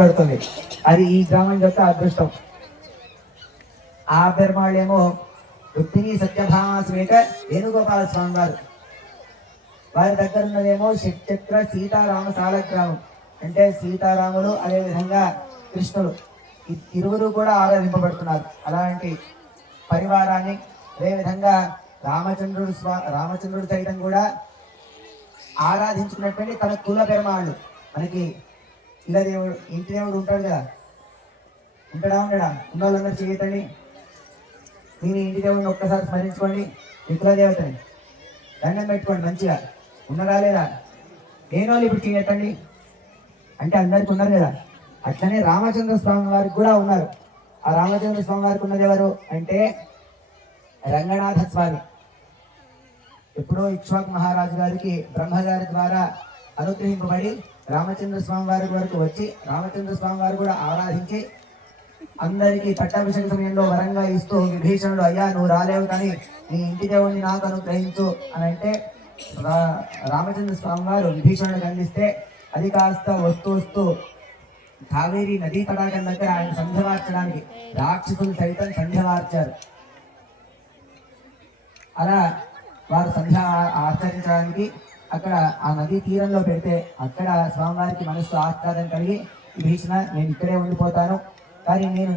పడుతుంది. అది ఈ గ్రామం యొక్క అదృష్టం. ఆ పెరుమాళ్ళేమో రుక్మిణి సత్యభామ సమేత వేణుగోపాల స్వామి వారు. వారి దగ్గర ఉన్నదేమో షట్చక్ర సీతారామ సాలగ్రామం, అంటే సీతారాములు అదేవిధంగా కృష్ణులు ఇరువురు కూడా ఆరాధింపబడుతున్నారు. అలాంటి పరివారాన్ని అదేవిధంగా రామచంద్రుడు సైతం కూడా ఆరాధించుకున్నటువంటి తన కుల పెరుమాళ్ళు. మనకి ఇలా దేవుడు ఇంటి దేవుడు ఉంటాడు కదా, ఉండడా ఉన్న వాళ్ళందరూ చేయతండి. నేను ఇంటి దేవుడిని ఒక్కసారి స్మరించుకోండి, మీ కులదేవతని దండం పెట్టుకోండి మంచిగా. ఉన్నదా లేదా? లేని వాళ్ళు ఇప్పుడు చేయతండి అంటే అందరికి ఉన్నారు కదా. అట్లనే రామచంద్ర స్వామి వారికి కూడా ఉన్నారు. ఆ రామచంద్ర స్వామి వారికి ఉన్నది ఎవరు అంటే రంగనాథ స్వామి. ఎప్పుడో ఇక్ష్వాకు మహారాజు గారికి బ్రహ్మగారి ద్వారా అనుగ్రహింపబడి రామచంద్ర స్వామి వారి వరకు వచ్చి రామచంద్ర స్వామి వారు కూడా ఆరాధించి అందరికీ పట్టాభిషేక సమయంలో వరంగా ఇస్తూ విభీషణుడు, అయ్యా నువ్వు రాలేవు కానీ నీ ఇంటి దేవుడిని నాకు అనుగ్రహించు అని అంటే రామచంద్ర స్వామి వారు విభీషణుడికి అందిస్తే అది కాస్త వస్తూ కావేరీ నదీ తటాకం దగ్గర ఆయన సంధ్యవార్చడానికి రాక్షసులు సైతం సంధ్యవార్చారు. అలా వారు సంధ్య ఆచరించడానికి అక్కడ ఆ నదీ తీరంలో పెడితే అక్కడ స్వామివారికి మనస్సు ఆహ్లాదం కలిగి, భీషణ నేను ఇక్కడే ఉండిపోతాను కానీ నేను